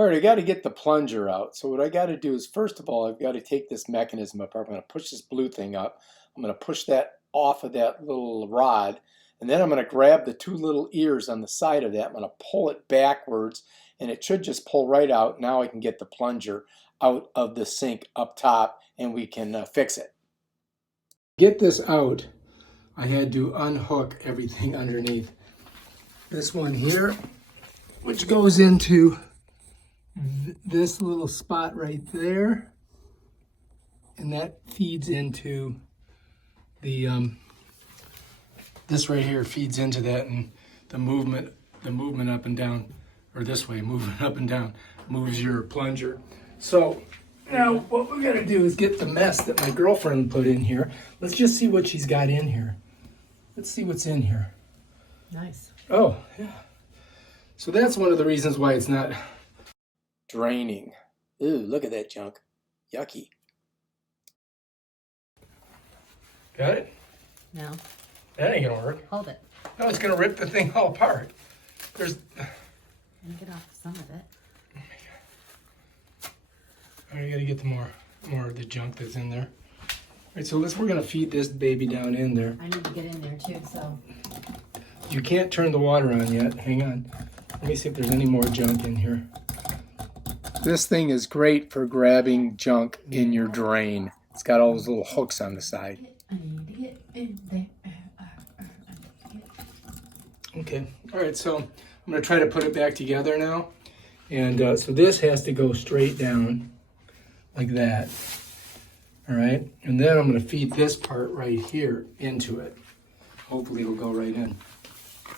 All right, I got to get the plunger out. So what I got to do is, first of all, I've got to take this mechanism apart. I'm going to push this blue thing up. I'm going to push that off of that little rod. And then I'm going to grab the two little ears on the side of that. I'm going to pull it backwards, and it should just pull right out. Now I can get the plunger out of the sink up top, and we can fix it. To get this out, I had to unhook everything underneath. This one here, which goes into this little spot right there, and that feeds into the this right here feeds into that, and the movement up and down, or this way, movement up and down, moves your plunger. So now what we're gonna do is get the mess that my girlfriend put in here. Let's just see what she's got in here. Let's see what's in here. Nice. Oh, yeah. So that's one of the reasons why it's not draining. Ooh, look at that junk. Yucky. Got it? No. That ain't gonna work. Hold it. No, it's gonna rip the thing all apart. There's... Let me get off some of it. Oh my God. All right, I gotta get the more of the junk that's in there. All right, so we're gonna feed this baby down in there. I need to get in there too, so. You can't turn the water on yet. Hang on. Let me see if there's any more junk in here. This thing is great for grabbing junk in your drain. It's got all those little hooks on the side. I need to get in there. Okay, all right, so I'm gonna try to put it back together now. And so this has to go straight down like that. All right, and then I'm gonna feed this part right here into it. Hopefully it'll go right in.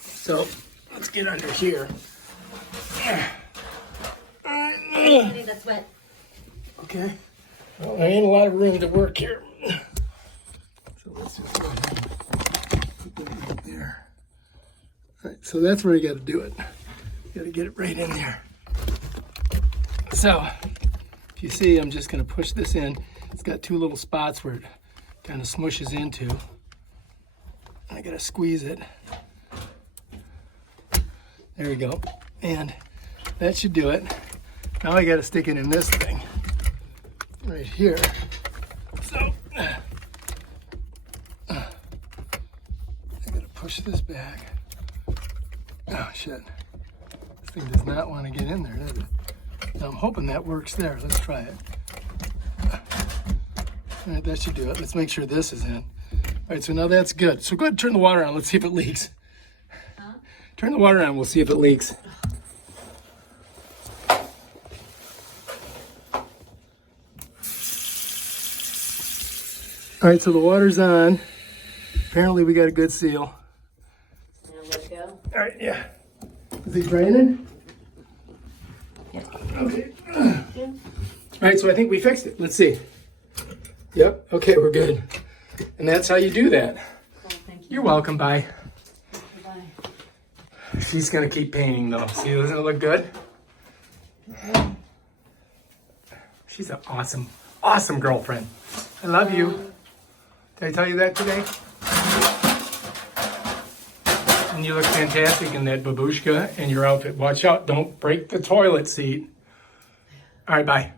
So let's get under here. Hey, that's wet. Okay, well, there ain't a lot of room to work here. So let's just go ahead and put that right there. All right, so that's where you got to do it. You got to get it right in there. So, if you see, I'm just going to push this in. It's got two little spots where it kind of smushes into. I got to squeeze it. There we go. And that should do it. Now I got to stick it in this thing right here. So, I got to push this back. Oh, shit. This thing does not want to get in there, does it? Now, I'm hoping that works there. Let's try it. All right, that should do it. Let's make sure this is in. All right, so now that's good. So go ahead and turn the water on. Let's see if it leaks. Huh? Turn the water on. We'll see if it leaks. All right, so the water's on. Apparently we got a good seal. Now let it go. All right, yeah. Is it draining? Yeah. Okay. All right, so I think we fixed it. Let's see. Yep, okay, we're good. And that's how you do that. Cool, thank you. You're welcome, bye. Bye. She's gonna keep painting though. See, doesn't it look good? She's an awesome, awesome girlfriend. I love you. Did I tell you that today? And you look fantastic in that babushka and your outfit. Watch out, don't break the toilet seat. All right, bye.